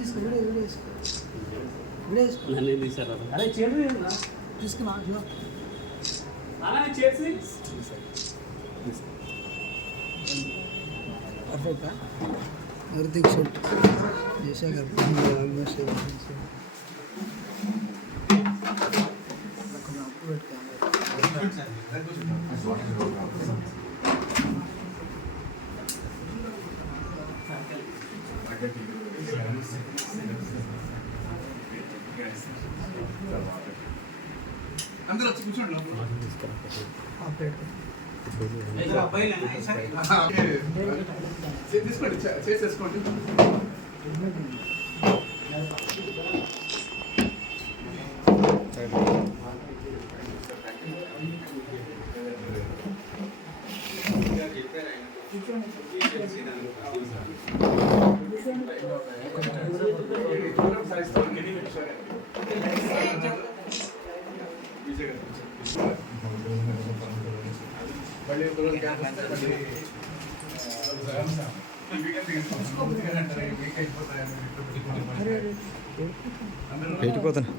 తీసుకో వీడియో నన్ను తీసారా? అరే చేడు తీసుకున్నా పర్ఫెక్టా హార్దిక్ షాట్ చేశాక ఆల్మోస్ట్ అప్పు పెట్టుకోవాలి. అందరూ వచ్చి కూర్చోండి. తీసుకోండి, చేసేసుకోండి. మళ్ళీ ఒకరోజు పెట్టిపోతాను.